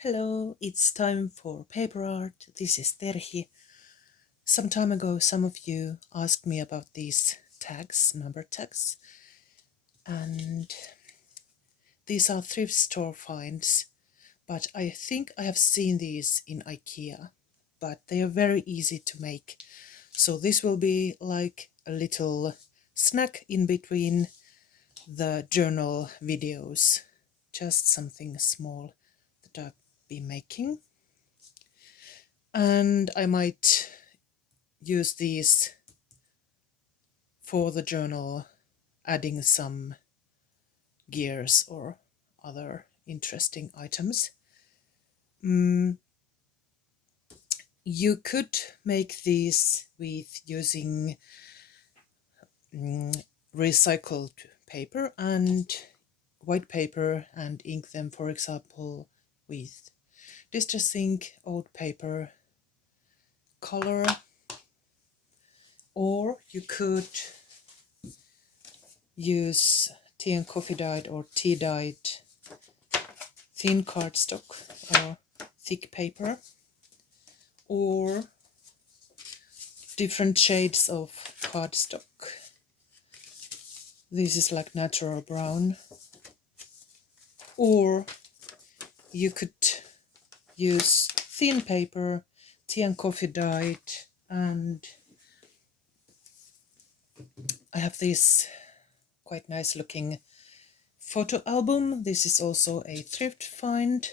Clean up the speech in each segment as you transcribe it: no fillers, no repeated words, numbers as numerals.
Hello, it's time for paper art. This is Terhi. Some time ago, some of you asked me about these tags, number tags, and these are thrift store finds, but I think I have seen these in IKEA, but they are very easy to make. So this will be like a little snack in between the journal videos, just something small that I'll be making. And I might use these for the journal, adding some gears or other interesting items. You could make these with using recycled paper and white paper and ink them, for example, with distress ink, old paper, color, or you could use tea and coffee dyed or tea dyed thin cardstock or thick paper, or different shades of cardstock. This is like natural brown. Or you could use thin paper, tea and coffee dyed, and I have this quite nice looking photo album. This is also a thrift find.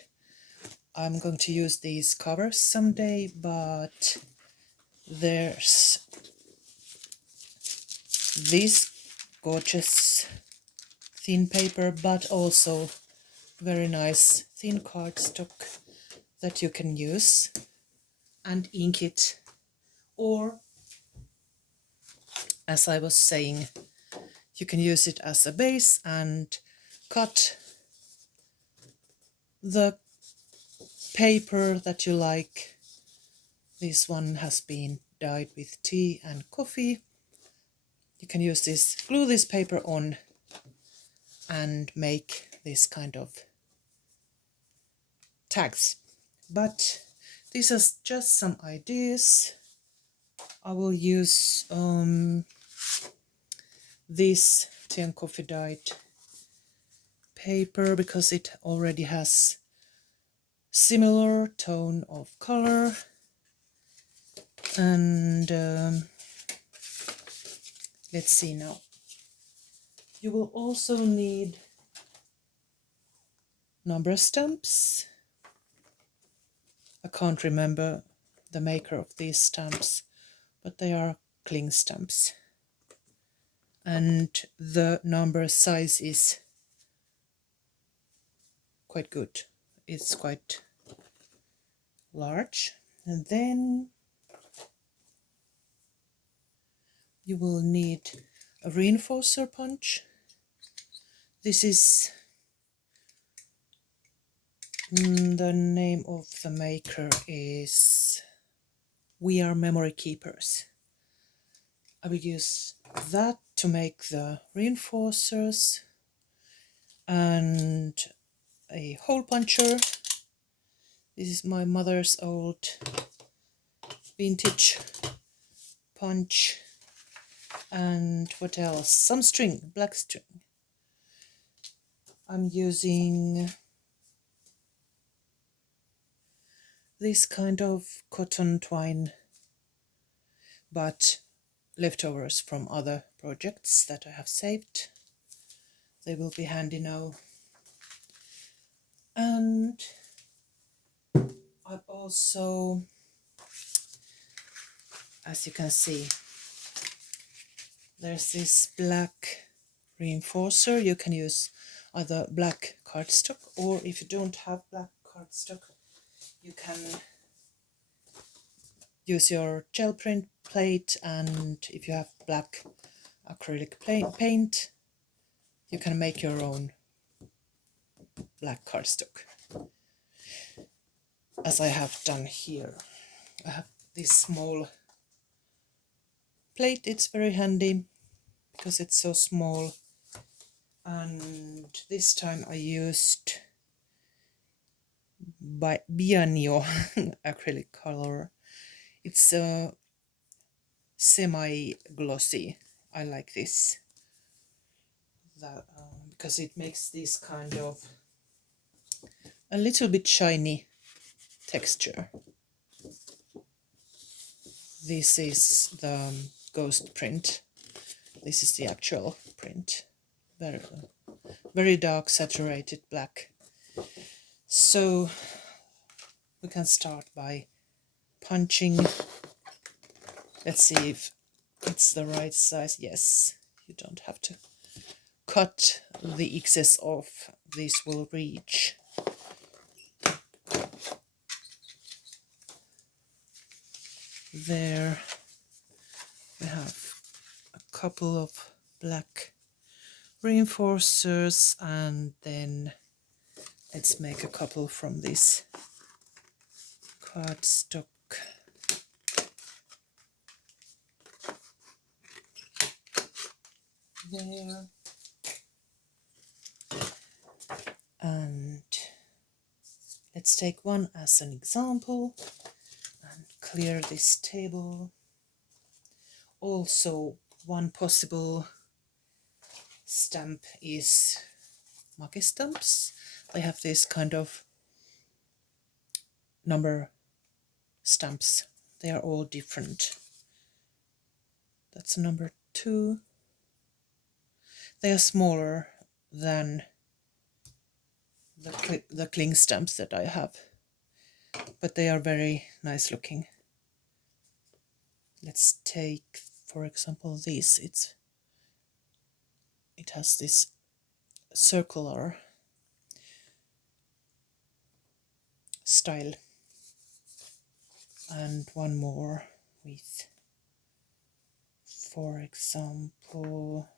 I'm going to use these covers someday, but there's this gorgeous thin paper, but also very nice thin cardstock that you can use and ink it. Or, as I was saying, you can use it as a base and cut the paper that you like. This one has been dyed with tea and coffee. You can use this, glue this paper on and make this kind of tags. But these are just some ideas. I will use this tea and coffee dyed paper because it already has similar tone of color, and let's see now. You will also need number stamps. I can't remember the maker of these stamps, but they are cling stamps. And the number size is quite good. It's quite large. And then you will need a reinforcer punch. This is the name of the maker is We Are Memory Keepers. I will use that to make the reinforcers, and a hole puncher. This is my mother's old vintage punch. And what else? Some string, black string. I'm using this kind of cotton twine, but leftovers from other projects that I have saved. They will be handy now. And I've also, as you can see, there's this black reinforcer. You can use either black cardstock, or if you don't have black cardstock, you can use your gel print plate, and if you have black acrylic paint, you can make your own black cardstock, as I have done here. I have this small plate. It's very handy because it's so small, and this time I used by Bianio acrylic color. It's semi-glossy. I like this because it makes this kind of a little bit shiny texture. This is the ghost print. This is the actual print. Very, very dark, saturated black. So we can start by punching. Let's see if it's the right size. Yes, you don't have to cut the excess off. This will reach. There we have a couple of black reinforcers, and then let's make a couple from this cardstock. There. And let's take one as an example and clear this table. Also, one possible stamp is MAKIstamps. They have this kind of number stamps. They are all different. That's number 2. They are smaller than the cling stamps that I have, but they are very nice looking. Let's take, for example, this. It has this circular style, and one more with, for example,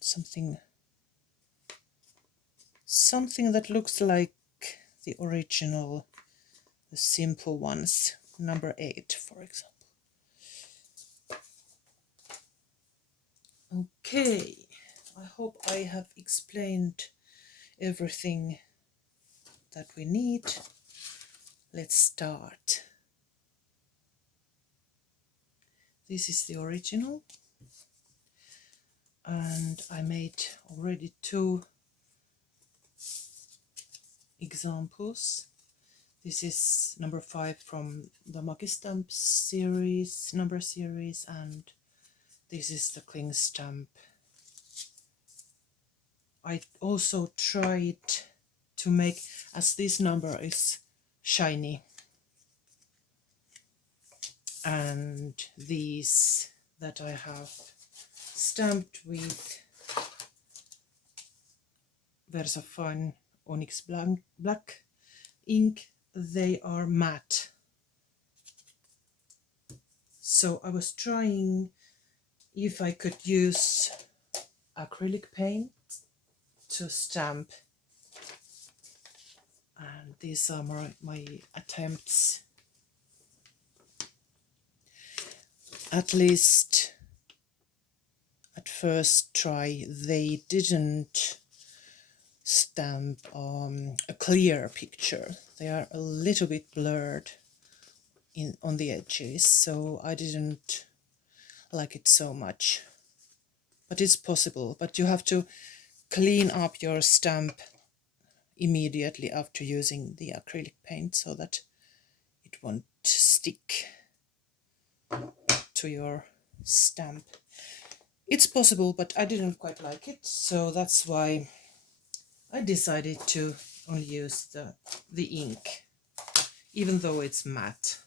something that looks like the original, the simple ones, number 8, for example. Okay, I hope I have explained everything that we need. Let's start. This is the original, and I made already 2 examples. This is number 5 from the MAKIstamps series, number series, and this is the cling stamp. I also tried to make, as this number is shiny, and these that I have stamped with VersaFine Onyx Black ink, they are matte. So I was trying if I could use acrylic paint to stamp, and these are my attempts. At least at first try, they didn't stamp a clear picture. They are a little bit blurred on the edges, so I didn't like it so much. But it's possible, but you have to clean up your stamp immediately after using the acrylic paint so that it won't stick to your stamp. It's possible, but I didn't quite like it, so that's why I decided to only use the ink, even though it's matte.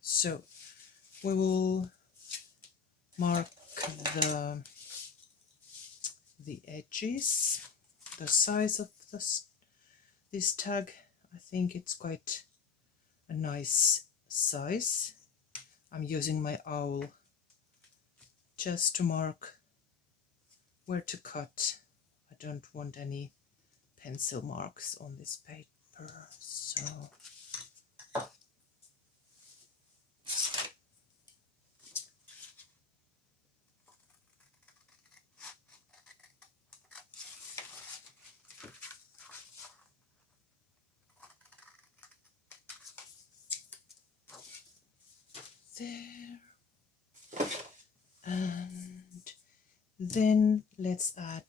So we will mark the edges, the size of this tag. I think it's quite a nice size. I'm using my owl just to mark where to cut. I don't want any pencil marks on this paper, so there. And then let's add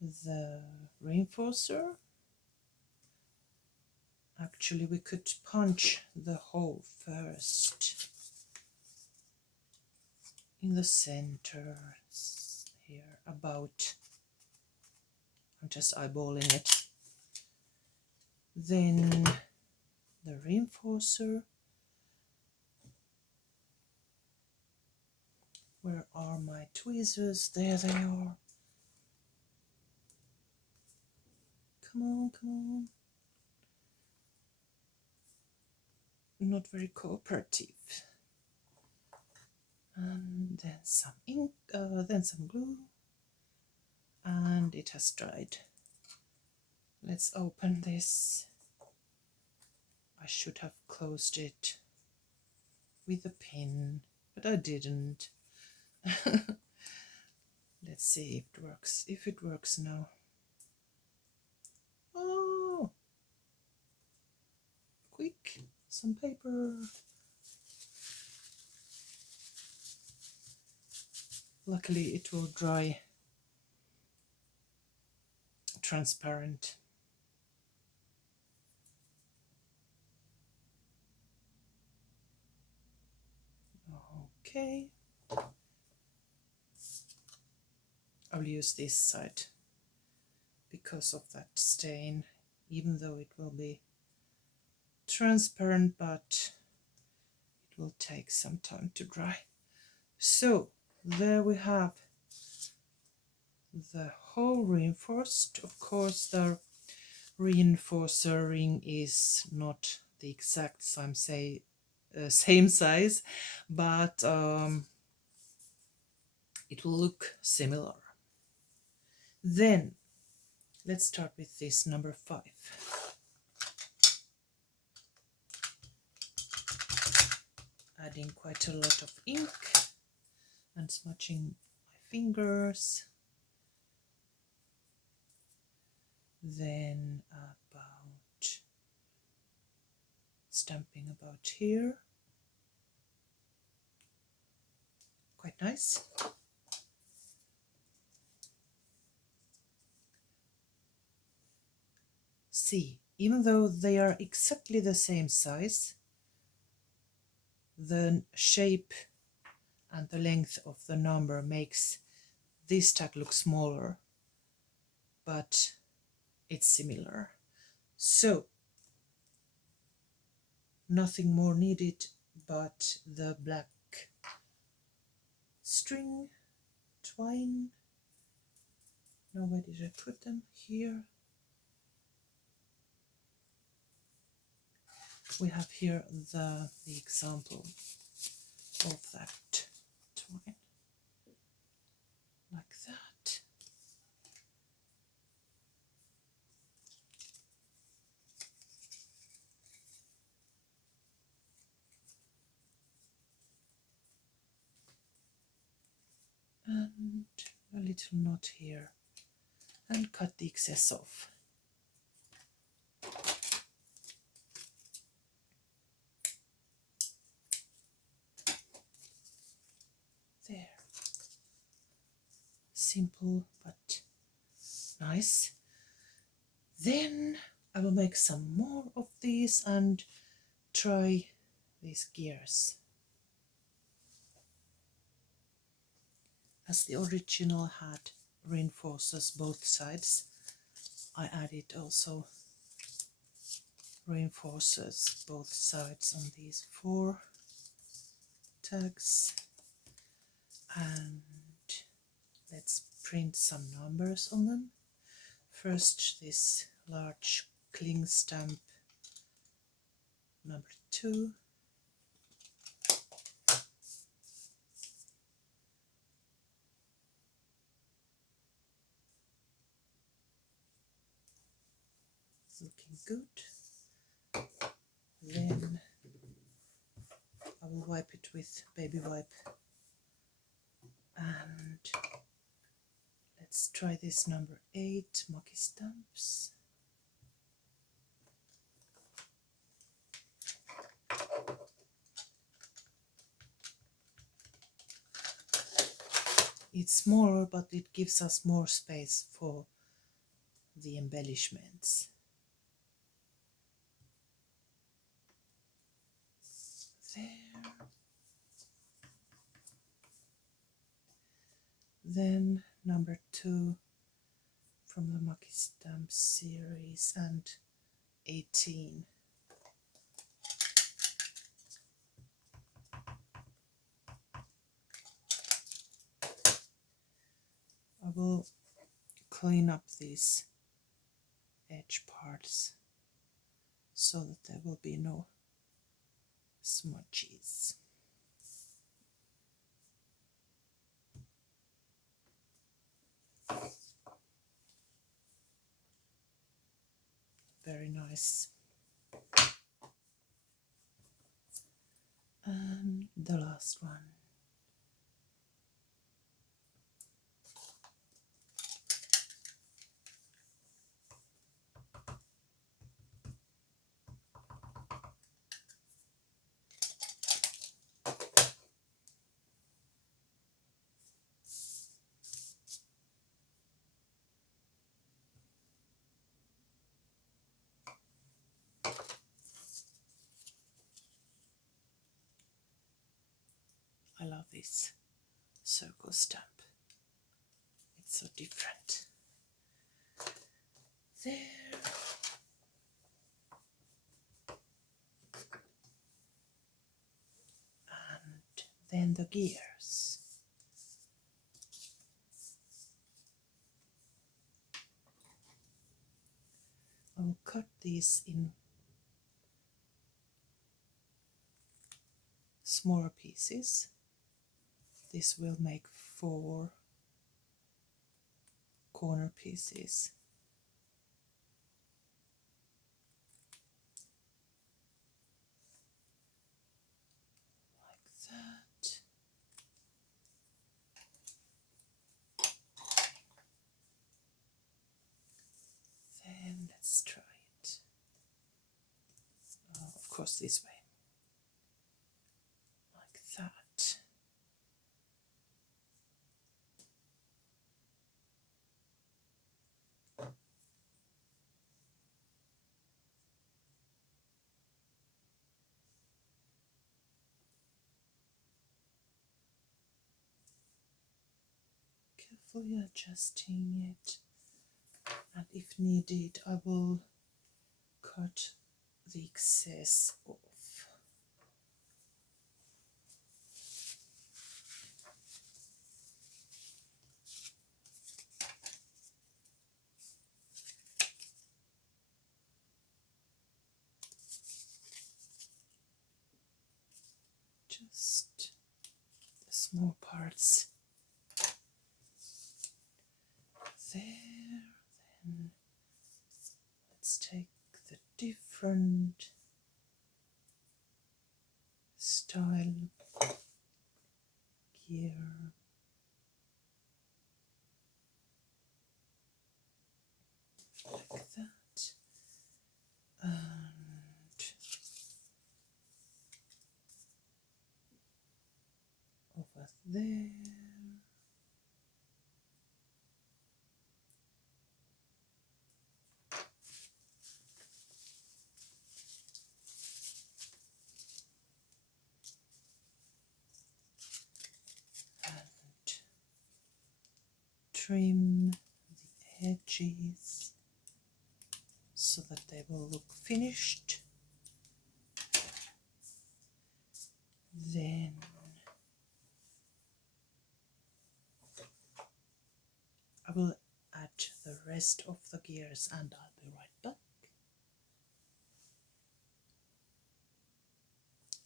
the reinforcer. Actually, we could punch the hole first in the center here, about. I'm just eyeballing it. Then the reinforcer. Where are my tweezers? There they are. Come on, come on. Not very cooperative. And then some ink, then some glue. And it has dried. Let's open this. I should have closed it with a pin, but I didn't. Let's see if it works. If it works now. Oh! Quick, some paper. Luckily it will dry transparent. Okay. I'll use this side because of that stain, even though it will be transparent, but it will take some time to dry. So there we have the whole reinforced. Of course, the reinforcer ring is not the exact same size, but it will look similar. Then let's start with this number 5. Adding quite a lot of ink and smudging my fingers. Then about stamping about here. Quite nice. See, even though they are exactly the same size, the shape and the length of the number makes this tag look smaller, but it's similar. So nothing more needed but the black string, twine. Now where did I put them? Here. We have here the example of that twine, like that. And a little knot here, and cut the excess off. There. Simple but nice. Then I will make some more of these and try these gears. As the original had reinforcers both sides, I added also reinforcers both sides on these 4 tags. And let's print some numbers on them. First, this large cling stamp number 2. Looking good. Then I will wipe it with baby wipe. And let's try this number 8, MAKIstamps. It's smaller, but it gives us more space for the embellishments. There. Then number 2 from the MAKIstamps series and 18. I will clean up these edge parts so that there will be no smudges. Very nice. And the last one. I love this circle stamp. It's so different. There. And then the gears. I will cut these in smaller pieces. This will make 4 corner pieces. Like that. Then let's try it. Of course, this way. Like that. Carefully adjusting it, and if needed, I will cut the excess off. Just the small parts there. Then let's take the different style gear. Like that. And over there. And trim the edges so that they will look finished. Then I will add the rest of the gears and I'll be right back.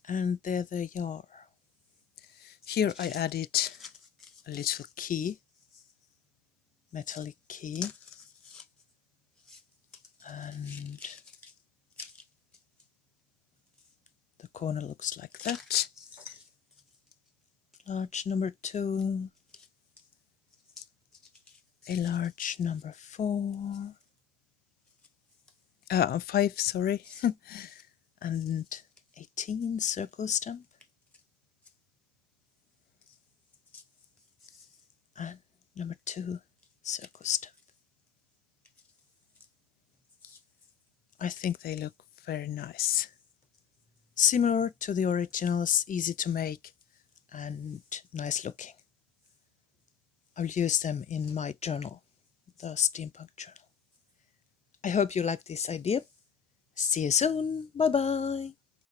And there they are. Here I added a little key, metallic key, and the corner looks like that. Large number 2, a large number 5, sorry, and 18 circle stamp, Number 2 circle stamp. I think they look very nice. Similar to the originals, easy to make and nice looking. I'll use them in my journal, the steampunk journal. I hope you like this idea. See you soon. Bye bye.